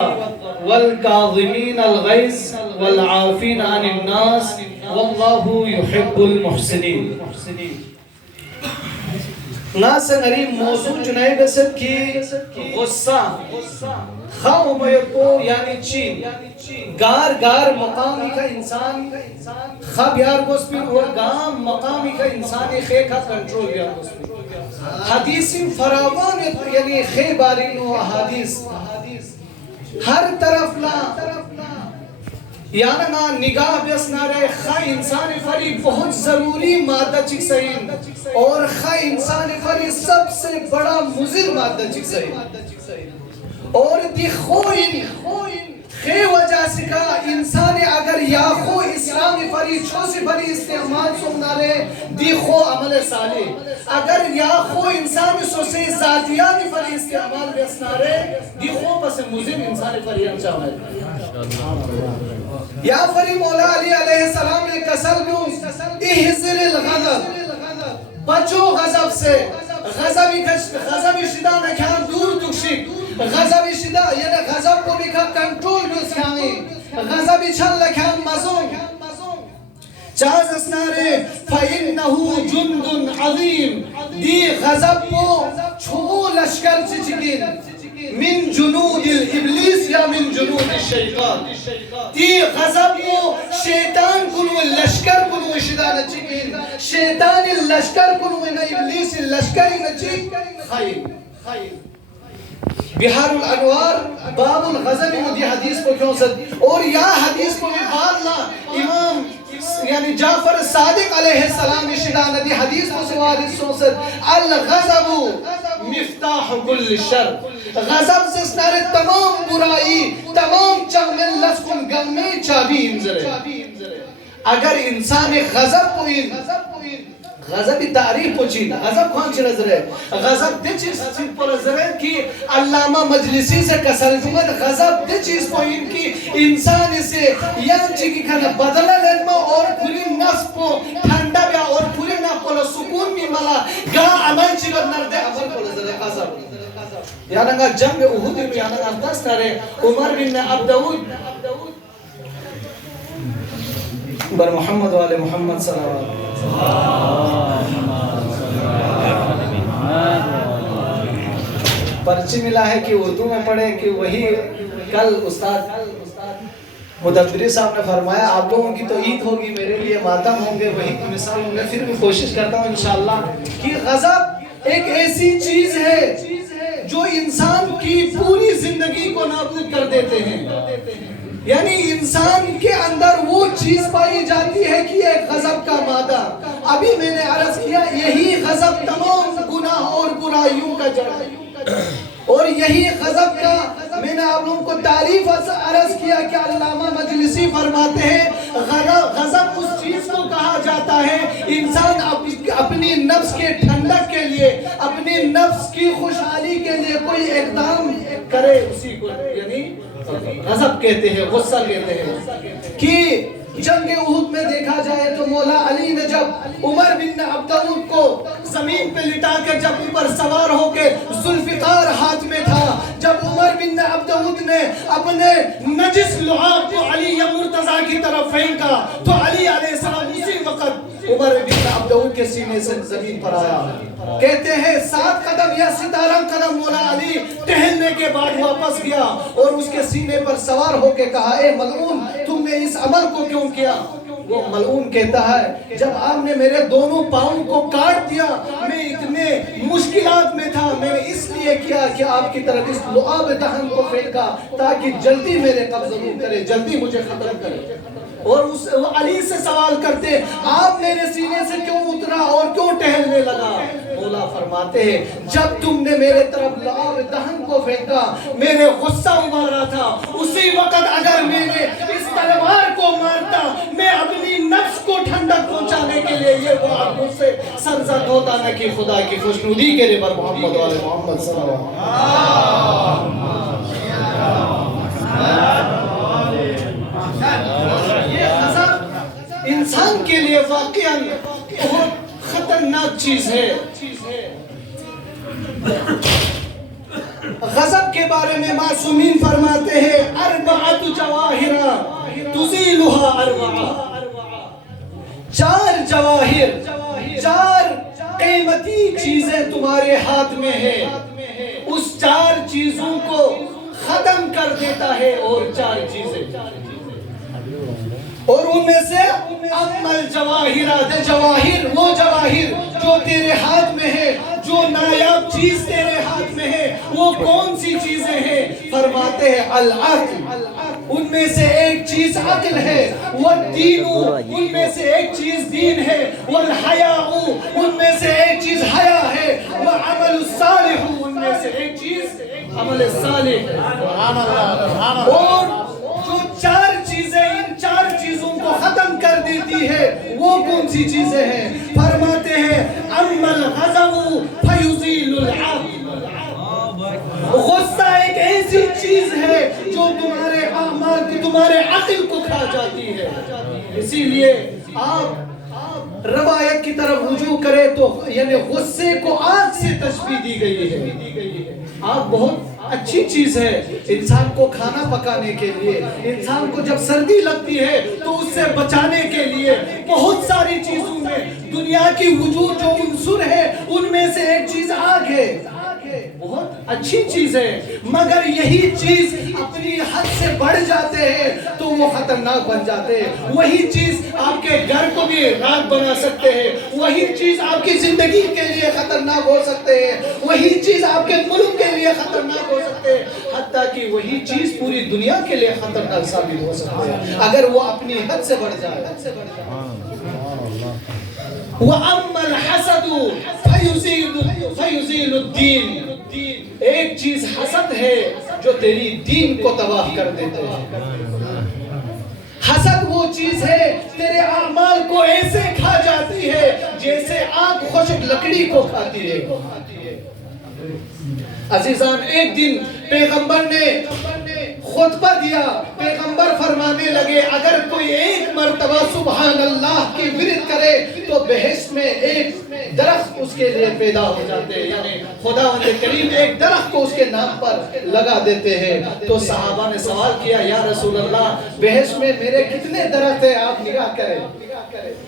والکاظمین الغیظ والعافین عن الناس واللہ یحب المحسنین. ناسن غریب موضوع جنید اسد کی غصہ خواہ میتو یعنی چین گار گار مقامی کا انسان خواہ بیار گوسپیر اور گام مقامی کا انسانی خے کا کنٹرول بیار گوسپیر حدیثی فراوان یعنی خے بارین و حدیث ہر طرف لا یعنی نگاہ بیسنا رہے خواہ انسان فری بہت ضروری مادہ چک سہین اور خواہ انسان فری سب سے بڑا مضر مادہ چک سہین اور دی خوین خے وجہ سکا انسان اگر یا خو اسلام فری چھو سے بری استعمال سننا رہے دی خو عمل صالح اگر یا خو انسان سو سے ذاتیانی فری استعمال بیسنا رہے دی خو بس مضر انسان فری انچاہ ہے. یا فری مولا علی علیہ السلام نے کسل بیوں احذر الغضب بچو غضب سے غضبی شدہ نکھان دور تکشک غضبی شدہ یعنی غضب کو بھی کنٹرول بھی سکھائیں غضبی چھل لکھان مزون چاہز اسنارے فَإِنَّهُ جُنْدٌ عَظِيمٌ دی غضب کو چھو لشکر چچکین من جنود الابلیس یا من جنود الشیطان دی غضب کو شیطان کنو لشکر کنو شدہ نچکین شیطان لشکر کنو ابلیس لشکر نچک خیر بحار الانوار باب الغضب مدی حدیث کو کیوں سد اور یا حدیث کو بھارنا امام یعنی جعفر صادق علیہ السلام شدہ ندی حدیث کو سواری سوسد الغضب مفتاح کل شر غضب سے سنارے تمام برائی تمام چغمل لسکن گمیں چابی انزرے اگر انسان غضب کو غضب تعریف کو چین غضب کون چی نظر ہے غضب دے چیز پر نظر ہے کہ علامہ مجلسی سے کسر جمعت غضب دے چیز کو ان کی انسان سے یان چی کی کھانا بدلہ لنما اور پوری نفس کو ٹھنڈا بیا اور پوری نفس کو سکون بھی ملا گا عمل چی بدنر دے عمل کو نظر ہے غضب یعنی گا جنگ احد میں یعنی گا دست رہے عمر بن عبدالعود بر محمد والے محمد صلی اللہ علیہ وسلم پرچی ملا ہے کہ اردو میں پڑھیں کہ وہی کل استاد مدبری صاحب نے فرمایا آپ لوگوں کی تو عید ہوگی میرے لیے ماتم ہوں گے وہی مثال ہوں گے پھر بھی کوشش کرتا ہوں انشاءاللہ کہ غضب ایک ایسی چیز ہے جو انسان کی پوری زندگی کو نابود کر دیتے ہیں یعنی انسان کے اندر وہ چیز پائی جاتی ہے کہ ایک غضب کا مادہ ابھی میں نے عرض کیا یہی غضب تمام گناہ اور برائیوں کا جڑ ہے اور یہی غضب کا میں نے آپ لوگوں کو تعریف عرض کیا کہ علامہ مجلسی فرماتے ہیں غضب اس چیز کو کہا جاتا ہے انسان اپنی نفس کے ٹھنڈک کے لیے اپنی نفس کی خوشحالی کے لیے کوئی اقدام کرے اسی کو یعنی غضب کہتے ہیں غصہ کہتے ہیں کہ جنگ احد میں دیکھا جائے تو مولا علی نے جب عمر بن عبدالعود کو زمین پہ لٹا کے جب اوپر سوار ہو کے ذوالفقار ہاتھ میں تھا جب عمر بن عبدالعود نے اپنے نجس لعاب کو علی مرتضیٰ کی طرف پھینکا تو علی علیہ السلام اسی وقت عمر بن عبدالعود کے سینے سے زمین پر آیا کہتے ہیں 7 قدم یا 17 قدم مولا علی ٹہلنے کے بعد واپس گیا اور اس کے سینے پر سوار ہو کے کہا اے ملعون تم نے اس عمل کو کیوں کیا وہ ملعون کہتا ہے جب آپ نے میرے دونوں پاؤں کو کاٹ دیا میں اتنے مشکلات میں تھا میں نے اس لیے کیا کہ آپ کی طرف اس لعاب دہن کو پھینکا تاکہ جلدی میرے قبض کرے جلدی مجھے ختم کرے اور اس علی سے سوال کرتے آپ میرے سینے سے کیوں اترا اور کیوں ٹہلنے لگا مولا فرماتے ہیں جب تم نے میرے طرف لعاب دہن کو پھینکا میرے غصہ ابھرا تھا اسی وقت اگر میں نے اس تلوار کو مارتا میں اپنی نفس کو ٹھنڈک پہنچانے کے لیے یہ وہ مجھ سے سرزد ہوتا نہ کہ خدا کی خوشنودی کے لیے پر محمد والے محمد صلی اللہ انسان کے لیے واقعاً بہت خطرناک چیز ہے غضب کے بارے امام معصومین فرماتے ہیں اربعۃ جواہر تزیلھا اربعہ، چار جواہر، چار قیمتی چیزیں تمہارے ہاتھ میں ہیں، اس چار چیزوں کو ختم کر دیتا ہے اور چار چیزیں، اور ان میں سے اما الجواہر، جواہر وہ جواہر جو تیرے ہاتھ میں ہے، جو نایاب چیز تیرے ہاتھ میں ہے، وہ کون سی چیزیں ہیں؟ فرماتے ہیں العقل، ان میں سے ایک چیز عقل ہے، والدین، ان میں سے ایک چیز دین ہے، والحیاء، ان میں سے ایک چیز حیا ہے، والعمل الصالح، ان میں سے ایک چیز عمل صالح ہے۔ اور جو چار چیزیں ان چار چیزوں کو ختم کر دیتی ہے وہ کون سی چیزیں ہیں؟ فرماتے ہیں اما الغضب فیزیل العقل، غصہ ایک ایسی چیز ہے جو تمہارے اعمال کی، تمہارے عقل کو کھا جاتی ہے۔ اسی لیے آپ روایت کی طرف رجوع کرے تو یعنی غصے کو آگ سے تشبیہ دی گئی ہے۔ آگ بہت اچھی چیز ہے انسان کو کھانا پکانے کے لیے، انسان کو جب سردی لگتی ہے تو اس سے بچانے کے لیے بہت ساری چیزوں میں دنیا کی وجود جو عنصر ہے ان میں سے ایک چیز آگ ہے، بہت اچھی چیز ہے، مگر یہی چیز اپنی حد سے بڑھ جاتے ہیں تو وہ خطرناک بن جاتے ہیں۔ وہی چیز آپ کے گھر کو بھی راکھ بنا سکتے ہیں، وہی چیز آپ کی زندگی کے لیے خطرناک ہو سکتے ہیں، وہی چیز آپ کے ملک کے لیے خطرناک ہو سکتے ہیں، حتیٰ کہ وہی چیز پوری دنیا کے لیے خطرناک ثابت ہو سکتے ہیں اگر وہ اپنی حد سے بڑھ جائے۔ وَأَمَّا الْحَسَدُ فَيُزِيلُ الدِّينَ، ایک چیز حسد ہے جو تیری دین کو تباہ کر دیتے ہیں۔ حسد وہ چیز ہے تیرے اعمال کو ایسے کھا جاتی ہے جیسے آگ خشک لکڑی کو کھاتی ہے۔ عزیزان، ایک دن پیغمبر نے خطبہ دیا، پیغمبر فرمانے لگے اگر کوئی ایک مرتبہ سبحان اللہ کی ورد کرے تو بہشت میں ایک درخت اس کے لیے پیدا ہو جاتے ہیں، یعنی خداوند کریم ایک درخت کو اس کے نام پر لگا دیتے ہیں۔ تو صحابہ نے سوال کیا یا رسول اللہ بہشت میں میرے کتنے درخت ہیں، آپ نگاہ کریں،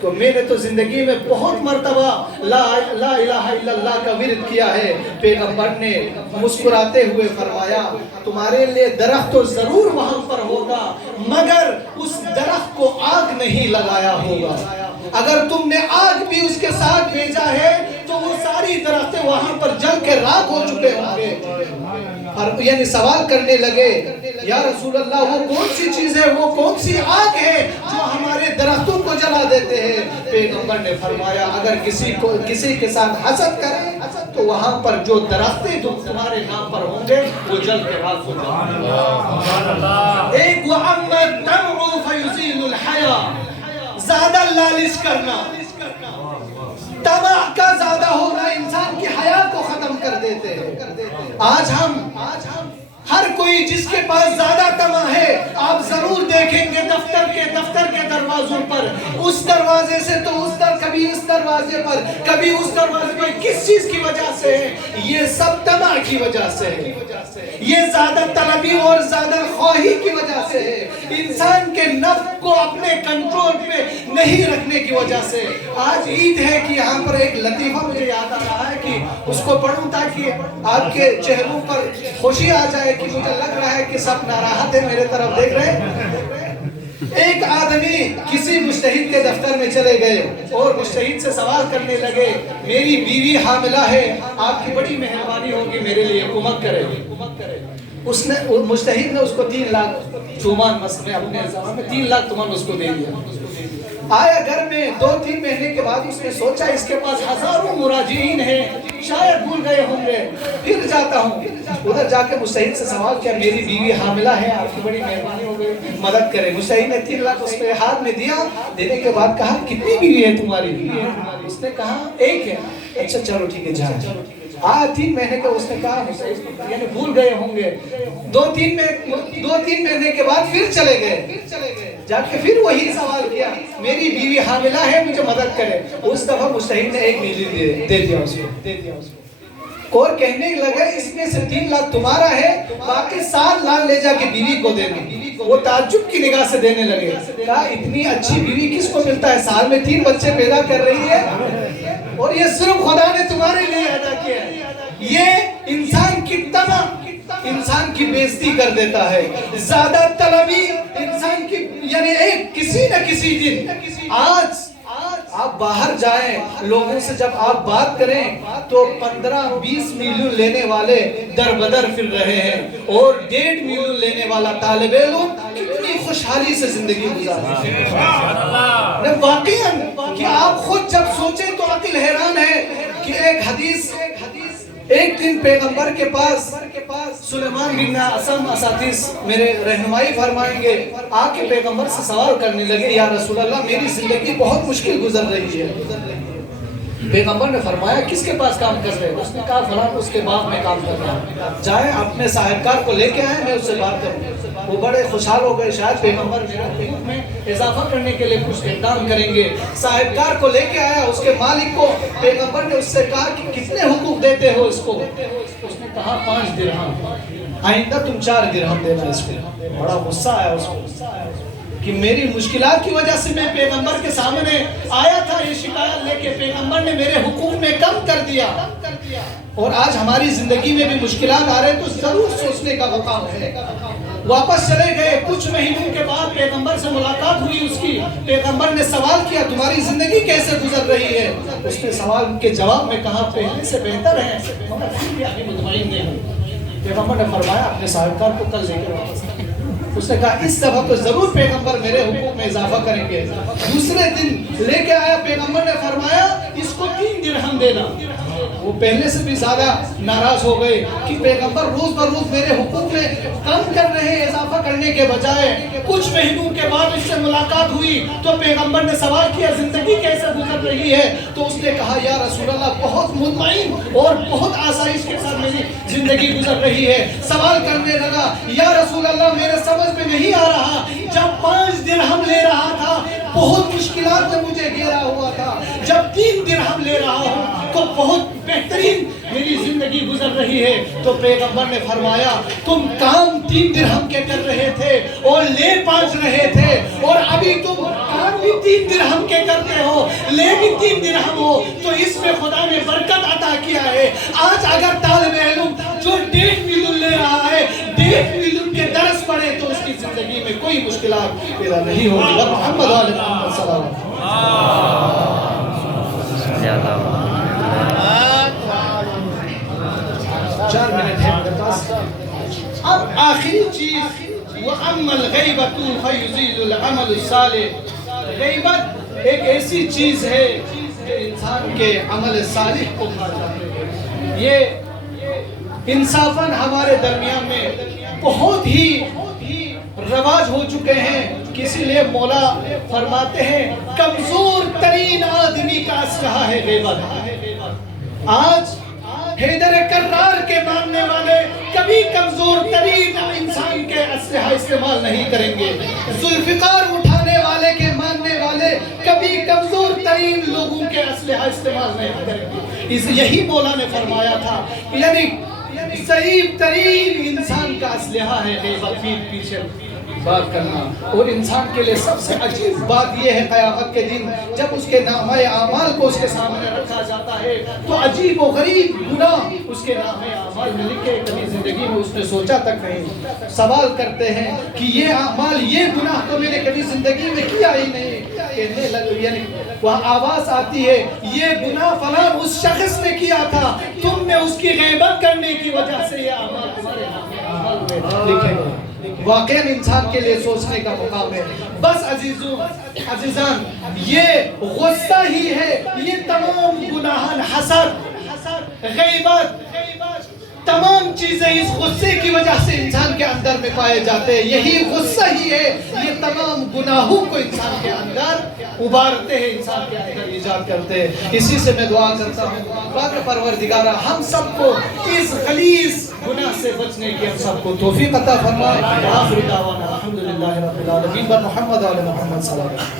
تو میں نے تو زندگی میں بہت مرتبہ لا الہ الا اللہ کا ورد کیا ہے۔ پیغمبر نے مسکراتے ہوئے فرمایا تمہارے لیے درخت تو ضرور وہاں پر ہوگا مگر اس درخت کو آگ نہیں لگایا ہوگا، اگر تم نے آگ بھی اس کے ساتھ بھیجا ہے تو وہ ساری درختیں وہاں پر جل کے راکھ ہو چکے ہوں گے۔ یعنی سوال کرنے لگے یا رسول اللہ وہ کون سی چیز ہے، وہ کون سی آگ ہے جو ہمارے درختوں کو جلا دیتے ہیں؟ پیغمبر نے فرمایا اگر کسی کے ساتھ حسد کرے تو وہاں پر جو درختیں تمہارے نام پر ہوں گے وہ جل کے راکھ ہو جائیں گے۔ ایک وَأَمَّا الطَّمْعُ فَيُزِيلُ الْحَيَاءَ، زیادہ لالچ کرنا، طمع کا زیادہ ہونا انسان کی حیا کو ختم کر دیتے ہیں۔ آج ہم ہر کوئی جس کے پاس زیادہ طمع ہے آپ ضرور دیکھیں گے دفتر کے دروازوں پر، اس دروازے سے تو اس در، کبھی اس دروازے پر، کبھی اس دروازے پر، کس چیز کی وجہ سے ہے؟ یہ سب طمع کی وجہ سے ہے، یہ زیادہ طلبی اور زیادہ خواہی کی وجہ سے ہے، انسان کے نفس کو اپنے کنٹرول پہ نہیں رکھنے کی وجہ سے۔ آج عید ہے کہ یہاں پر ایک لطیفہ مجھے یاد آ رہا ہے کہ اس کو پڑھوں تاکہ آپ کے چہروں پر خوشی آ جائے کہ مجھے لگ رہا ہے کہ سب ناراحت ہیں، میرے طرف دیکھ رہے ہیں۔ ایک آدمی کسی مجتہد کے دفتر میں چلے گئے اور مجتہد سے سوال کرنے لگے میری بیوی حاملہ ہے، آپ کی بڑی مہربانی ہوگی میرے لیے کمک کرے۔ اس نے مجتہد نے اس کو 3 لاکھ چومان میں اپنے زمان میں 3 لاکھ تومان اس کو دے دیا۔ آیا گھر میں 2-3 مہینے کے بعد اس نے سوچا اس کے پاس ہزاروں مراجعین ہیں، شاید بھول گئے ہوں گے، پھر جاتا ہوں۔ ادھر جا کے مجتہد سے سوال کیا میری بیوی حاملہ ہے، آپ کی بڑی مہربانی ہو گئی مدد کرے۔ مجتہد نے 3 لاکھ اس کے ہاتھ میں دیا، دینے کے بعد کہا کتنی بیوی ہے تمہاری؟ اس نے کہا 1 ہے۔ اچھا چلو ٹھیک ہے جائیں۔ 3 مہینے کا اس نے کہا یعنی بھول گئے ہوں گے۔ 2-3 مہینے کے بعد پھر چلے گئے، جا کے پھر وہی سوال کیا میری بیوی حاملہ ہے مجھے مدد کرے۔ اس دفعہ مجتہد نے 1 نیلی دے دیا اس کو۔ اور کہنے لگا اس میں سے 3 لاکھ تمہارا ہے، باقی 7 لاکھ لے جا کے بیوی کو دینے۔ وہ تعجب کی نگاہ سے دینے لگے، کہا اتنی اچھی بیوی کس کو ملتا ہے، سال میں 3 بچے پیدا کر رہی ہے اور یہ صرف خدا نے تمہارے لیے ادا کیا ہے۔ یہ انسان کی طمع انسان کی بےزتی کر دیتا ہے، زیادہ طلبی انسان کی، یعنی ایک کسی نہ کسی دن آج آپ باہر جائیں، لوگوں سے جب آپ بات کریں تو 15-20 ملین لینے والے در بدر پھر رہے ہیں اور 1.5 ملین لینے والا طالب علم کتنی خوشحالی سے زندگی گزار رہے ہیں۔ واقعاً کہ آپ خود جب سوچیں تو عقل حیران ہے کہ ایک حدیث، ایک دن پیغمبر کے پاس سلیمان بن اسم اساتیس میرے رہنمائی فرمائیں گے، آ کے پیغمبر سے سوال کرنے لگے، یا رسول اللہ میری زندگی بہت مشکل گزر رہی ہے۔ پیغمبر نے فرمایا کس کے پاس کام کر رہے ہیں؟ اس نے کہا فلاں اس کے باغ میں کام کر رہا ہوں، جائیں اپنے صاحبکار کو لے کے آئیں، میں اس سے بات کروں۔ وہ بڑے خوشحال ہو گئے، شاید پیغمبر میرا حقوق میں اضافہ کرنے کے لیے کچھ اقدام کریں گے۔ صاحبکار کو لے کے آیا، اس کے مالک کو، پیغمبر نے اس سے کہا کہ کتنے حقوق دیتے ہو اس کو؟ اس نے کہا 5 درہم، آئندہ تم 4 درہم دینا اس کو۔ بڑا غصہ آیا اس کو کہ میری مشکلات کی وجہ سے میں پیغمبر کے سامنے آیا تھا یہ شکایت لے کے، پیغمبر نے میرے حقوق میں کم کر دیا، اور آج ہماری زندگی میں بھی مشکلات آ رہے تو ضرور سوچنے کا مقام ہے۔ واپس چلے گئے، کچھ مہینوں کے بعد پیغمبر سے ملاقات ہوئی اس کی، پیغمبر نے سوال کیا تمہاری زندگی کیسے گزر رہی ہے؟ اس نے سوال کے جواب میں کہا پہلے سے بہتر ہے مگر پھر بھی ابھی مطمئن نہیں ہوں۔ پیغمبر نے فرمایا اپنے صاحبکار کو کل لے کے واپس۔ اس نے کہا اس دفعہ تو ضرور پیغمبر میرے حقوق میں اضافہ کریں گے۔ دوسرے دن لے کے آیا، پیغمبر نے فرمایا اس کو 3 درہم دینا۔ وہ پہلے سے بھی زیادہ ناراض ہو گئے کہ پیغمبر روز بروز میرے حقوق میں کم کر رہے ہیں اضافہ کرنے کے بجائے۔ کچھ مہینوں کے بعد اس سے ملاقات ہوئی تو پیغمبر نے سوال کیا زندگی کیسے گزر رہی ہے؟ تو اس نے کہا یا رسول اللہ بہت مطمئن اور بہت آسائش کے ساتھ میری زندگی گزر رہی ہے۔ سوال کرنے لگا یا رسول اللہ میرے سمجھ میں نہیں آ رہا، جب 5 درہم لے رہا تھا بہت مشکلات میں مجھے گھیرا ہوا تھا، جب 3 درہم لے رہا ہوں تو بہت بہترین میری زندگی گزر رہی ہے۔ تو پیغمبر نے فرمایا تم کام 3 درہم کے کر رہے تھے اور لے 5 رہے تھے، اور ابھی تم کام بھی 3 درہم کے کرتے ہو، لے بھی 3 درہم ہو، تو اس میں خدا نے برکت عطا کیا ہے۔ آج اگر طالب علم جو 1.5 ملین لے رہا ہے 1.5 ملین کے درس پڑے تو اس کی زندگی میں کوئی مشکلات پیدا نہیں ہوگی۔ محمد علیہ محمد صلی اللہ علیہ وسلم۔ 4 منٹ ہے میرے پاس۔ اب آخری چیز وَأَمَّا الْغَيْبَةُ فَيُزِيلُ الْعَمَلُ الصَّالِحِ، غیبت ایک ایسی چیز ہے کہ انسان کے عمل صالح کو کھا جاتے ہیں۔ یہ انصافاً ہمارے درمیان میں بہت ہی رواج ہو چکے ہیں، کسی لیے مولا فرماتے ہیں کمزور ترین آدمی کا اسلحہ ہے غیبت۔ آج حیدر کرار کے ماننے والے کبھی کمزور ترین انسان کے اسلحہ استعمال نہیں کریں گے، ذوالفقار اٹھانے والے کے ماننے والے کبھی کمزور ترین لوگوں کے اسلحہ استعمال نہیں کریں گے۔ یہی مولا نے فرمایا تھا، یعنی ضعیف ترین انسان کا اسلحہ ہے غیبت، پیچھے بات کرنا۔ اور انسان کے لئے سب سے عجیب بات یہ ہے قیامت کے دن جب اس کے نامہ اعمال کو اس کے سامنے رکھا جاتا ہے تو عجیب و غریب گناہ اس کے نامہ اعمال میں لکھے، کبھی زندگی میں اس نے سوچا تک نہیں۔ سوال کرتے ہیں کہ یہ اعمال، یہ گناہ تو میں نے کبھی زندگی میں کیا ہی نہیں، کہنے لگے، یعنی وہاں آواز آتی ہے یہ گناہ فلاں اس شخص نے کیا تھا، تم نے اس کی غیبت کرنے کی وجہ سے یہ اعمال تمہارے نامہ اعمال میں لکھے گئے۔ واقعاً انسان کے لئے سوچنے کا مقام ہے۔ بس عزیزان، یہ غصہ ہی ہے، یہ تمام گناہان، حسد، غیبت، تمام چیزیں اس غصے کی وجہ سے انسان کے اندر میں پائے جاتے ہیں۔ یہی غصہ ہی ہے، یہ تمام گناہوں کو انسان کے اندر ابھارتے ہیں، انسان کے اندر ایجاد کرتے ہیں۔ اسی سے میں دعا کرتا ہوں پاک پروردگارہ ہم سب کو اس غلیظ گناہ سے بچنے کی ہم سب کو توفیق عطا فرمائے۔ آخر دعوانا الحمدللہ رب العالمین، محمد علیہ محمد صلی اللہ علیہ وسلم۔